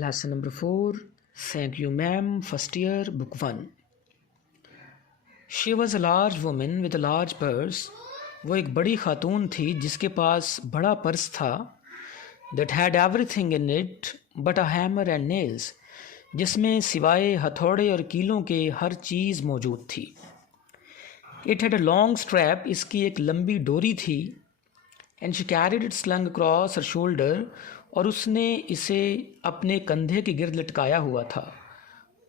Lesson number 4. Thank you, ma'am. First year, book 1. She was a large woman with a large purse. वो एक बड़ी खातून थी जिसके पास बड़ा पर्स था. That had everything in it but a hammer and nails. जिसमें सिवाय हथौड़े और कीलों के हर चीज़ मौजूद थी. It had a long strap. इसकी एक लंबी डोरी थी. And she carried it slung across her shoulder. और उसने इसे अपने कंधे के गिर्द लटकाया हुआ था,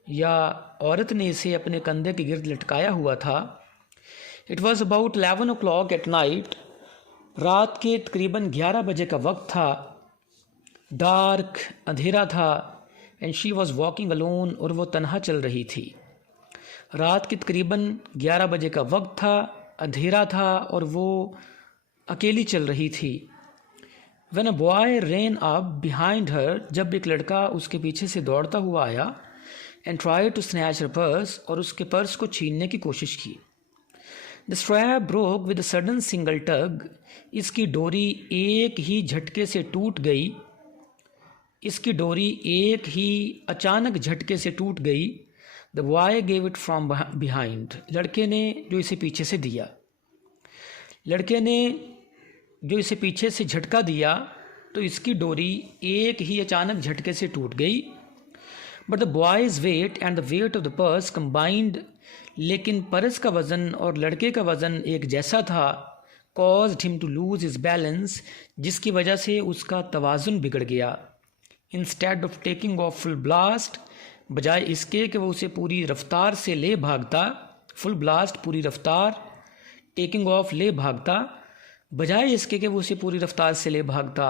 या औरत ने इसे अपने कंधे के गिर्द लटकाया हुआ था. It was about 11 o'clock at night. रात के तकरीबन 11 बजे का वक्त था. डार्क, अंधेरा था. And she was walking alone. और वो तन्हा चल रही थी. रात के तकरीबन 11 बजे का वक्त था, अंधेरा था और वो अकेली चल रही थी. When a boy ran up behind her, जब एक लड़का उसके पीछे से दौड़ता हुआ आया, and tried to snatch her purse, और उसके पर्स को छीनने की कोशिश की. The strap broke with a sudden single tug. इसकी डोरी एक ही झटके से टूट गई. इसकी डोरी एक ही अचानक झटके से टूट गई. The boy gave it from behind. लड़के ने जो इसे पीछे से दिया. लड़के ने जो इसे पीछे से झटका दिया तो इसकी डोरी एक ही अचानक झटके से टूट गई. But the boy's weight and the weight of the purse combined. लेकिन पर्स का वज़न और लड़के का वज़न एक जैसा था. Caused him to lose his balance. जिसकी वजह से उसका तवाज़ुन बिगड़ गया. Instead of taking off full blast. बजाय इसके कि वो उसे पूरी रफ्तार से ले भागता. फुल ब्लास्ट पूरी रफ्तार, टेकिंग ऑफ ले भागता. बजाय इसके कि वो उसे पूरी रफ्तार से ले भागता.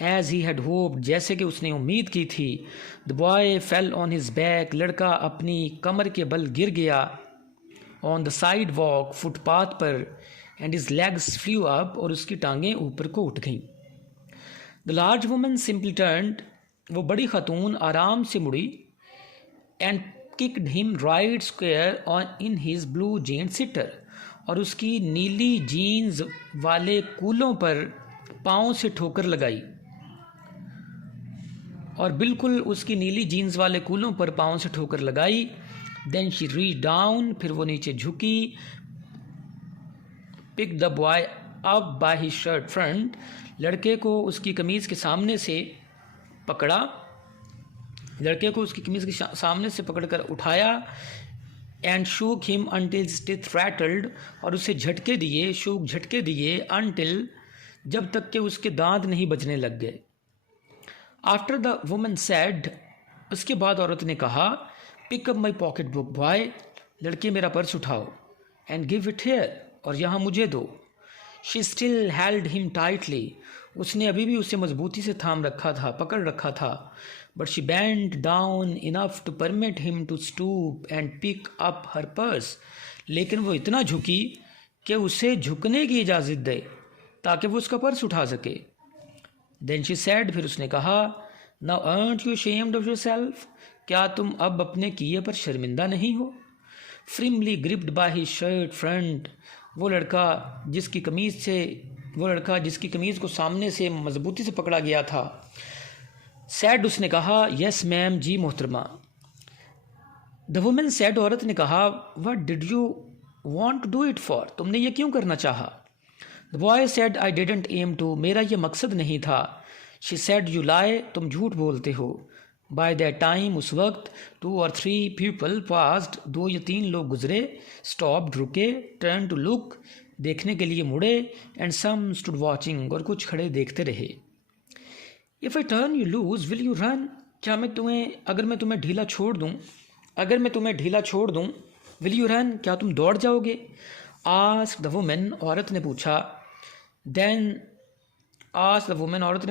As he had hoped. जैसे कि उसने उम्मीद की थी. The boy fell on his back. लड़का अपनी कमर के बल गिर गया. On the sidewalk, footpath पर. And his legs flew up. और उसकी टांगें ऊपर को उठ गईं. The large woman simply turned. वो बड़ी खातून आराम से मुड़ी. And kicked him right square on in his blue jeaned sitter. और उसकी नीली जीन्स वाले कूलों पर पाँव से ठोकर लगाई. और बिल्कुल उसकी नीली जीन्स वाले कूलों पर पाँव से ठोकर लगाई. Then she reach down. फिर वो नीचे झुकी. Pick the boy up by his shirt front. लड़के को उसकी कमीज़ के सामने से पकड़ा. लड़के को उसकी कमीज़ के सामने से पकड़कर उठाया. And shook him until his teeth rattled. और उसे झटके दिए, शूक झटके दिए, अनटिल जब तक कि उसके दांत नहीं बजने लग गए. After the woman said. उसके बाद औरत ने कहा, pick up my pocketbook boy. लड़के मेरा पर्स उठाओ. And give it here. और यहाँ मुझे दो. She still held him tightly. उसने अभी भी उसे मजबूती से थाम रखा था, पकड़ रखा था. But she bent down enough to permit him to stoop and pick up her purse. लेकिन वो इतना झुकी कि उसे झुकने की इजाज़त दे ताकि वो उसका पर्स उठा सके. Then she said. फिर उसने कहा, Now aren't you ashamed of yourself? क्या तुम अब अपने किए पर शर्मिंदा नहीं हो? Firmly gripped by his shirt front. वो लड़का जिसकी कमीज़ को सामने से मजबूती से पकड़ा गया था. सैड. उसने कहा, यस मैम, जी मोहतरमा. The women said. औरत ने कहा, what did you want to do it for? तुमने ये क्यों करना चाहा? The boy said, I didn't aim to. मेरा ये मकसद नहीं था. She said, you lie. तुम झूठ बोलते हो. By that time. उस वक्त. 2 or 3 पीपल पास्ड. 2 या 3 लोग गुजरे. स्टॉप्ड, रुके. Turn to look. देखने के लिए मुड़े. And some stood watching. और कुछ खड़े देखते रहे. If I turn you loose will you run. क्या अगर मैं तुम्हें ढीला छोड़ दूँ विल यू रन. क्या तुम दौड़ जाओगे? Asked the woman. औरत ने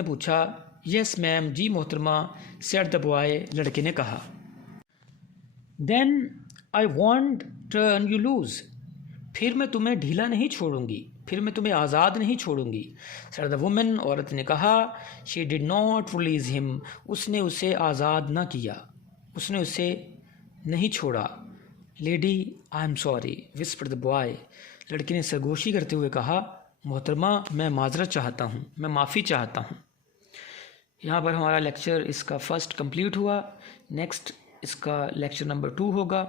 पूछा. यस मैम, जी मोहतरमा. Said the boy. लड़के ने कहा. Then I won't turn you loose. फिर मैं तुम्हें ढीला नहीं छोड़ूंगी, फिर मैं तुम्हें आज़ाद नहीं छोड़ूंगी. Said the woman. औरत ने कहा. She did not release him. उसने उसे आज़ाद ना किया, उसने उसे नहीं छोड़ा. Lady, I am sorry. Whispered the boy. लड़के ने सरगोशी करते हुए कहा, मोहतरमा, मैं माजरत चाहता हूँ, मैं माफ़ी चाहता हूँ. यहाँ पर हमारा लेक्चर इसका फर्स्ट कंप्लीट हुआ। नेक्स्ट इसका लेक्चर नंबर 2 होगा।